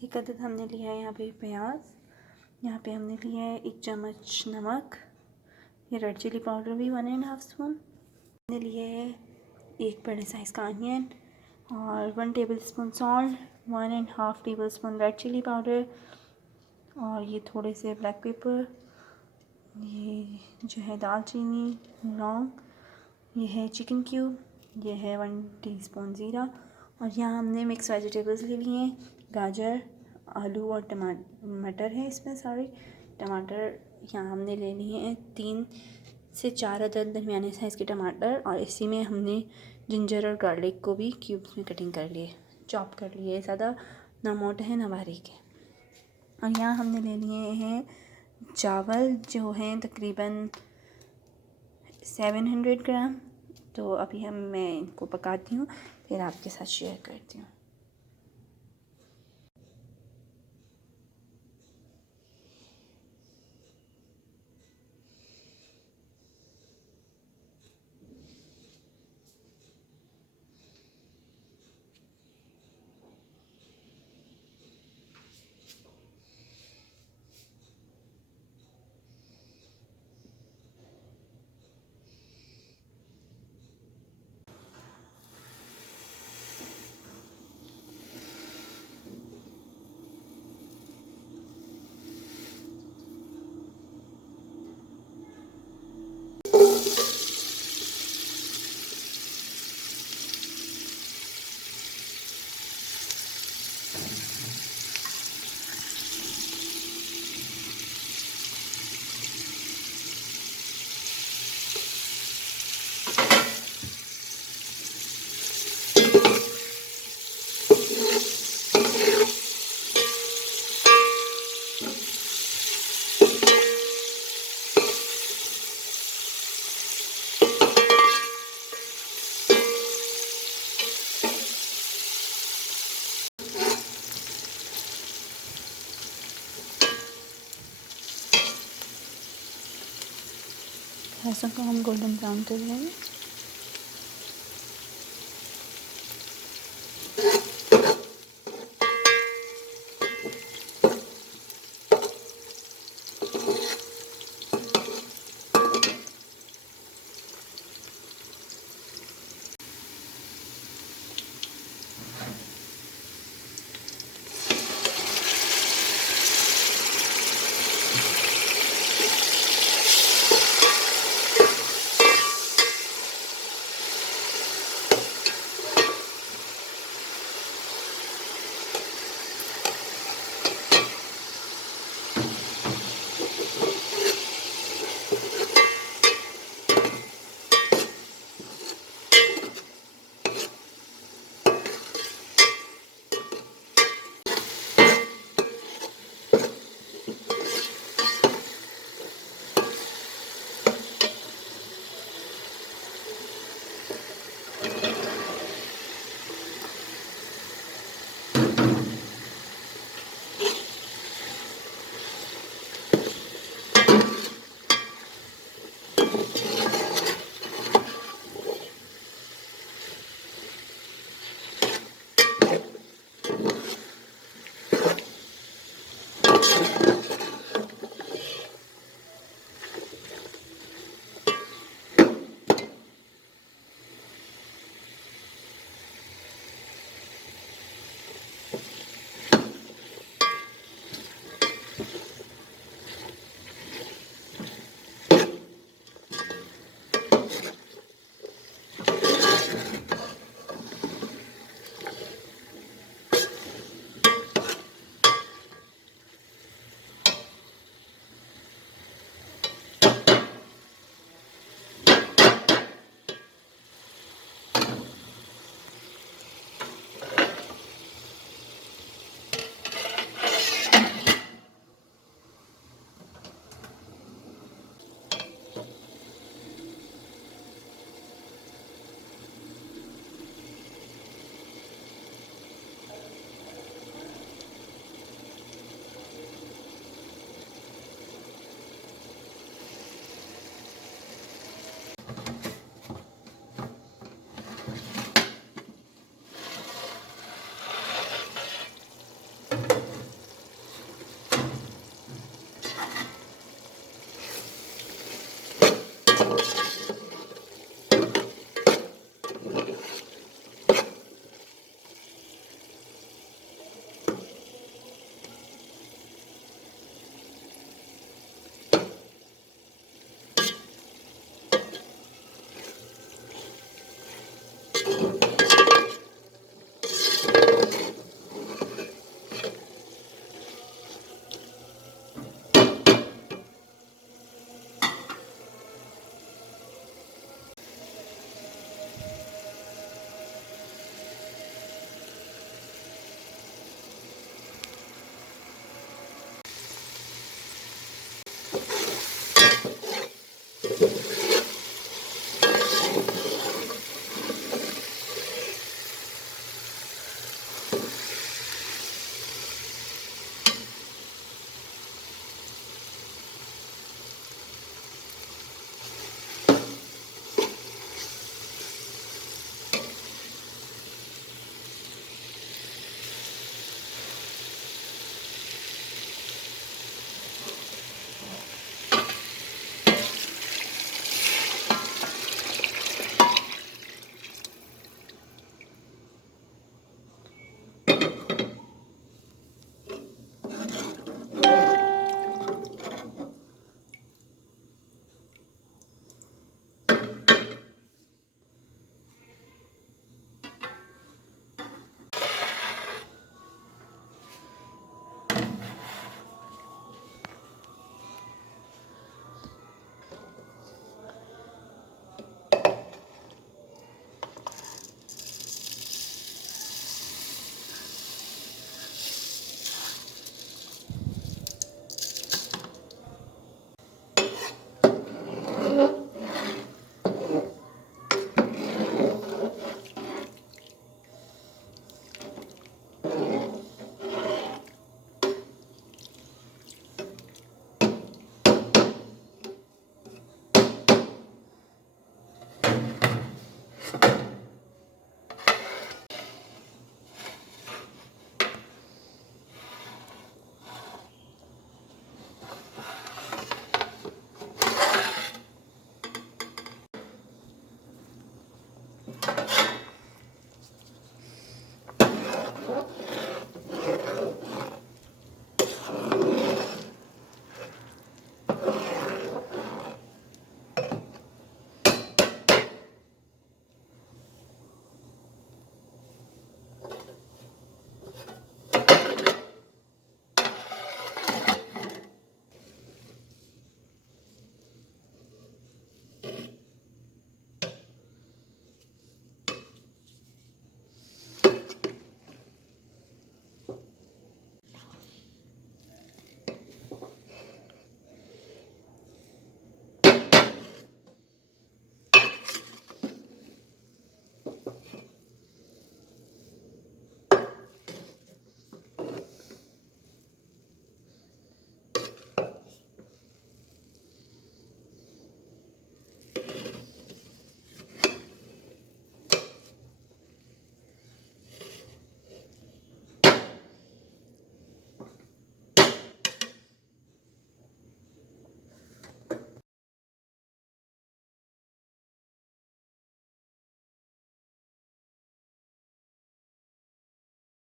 एक अदद हमने लिया है यहाँ पे प्याज, यहाँ पे हमने लिया है 1 चम्मच नमक, ये रेड चिली पाउडर भी 1.5 स्पून, हमने लिए है 1 बड़े साइज़ का अनियन और 1 tablespoon salt, 1.5 tablespoon red chilli powder और ये थोड़े से ब्लैक पेपर, ये जो है दालचीनी, लौंग, ये है चिकन क्यूब, ये है 1 टीस्पून ज़ीरा और यहाँ हमने मिक्स वेजिटेबल्स ले लिए हैं, गाजर, आलू और मटर है इसमें सारे। टमाटर यहाँ हमने ले लिए हैं 3 से 4 अदद दरमियाने साइज़ के टमाटर और इसी में हमने जिंजर और गार्लिक को भी क्यूब्स में कटिंग कर लिए, चॉप कर लिए, ज़्यादा ना मोटे हैं ना बारीक है। और यहाँ हमने ले लिए हैं चावल जो हैं तकरीबन 700 ग्राम। तो अभी मैं इनको पकाती हूँ, फिर आपके साथ शेयर करती हूँ। लहसुन को हम गोल्डन ब्राउन कर लेंगे।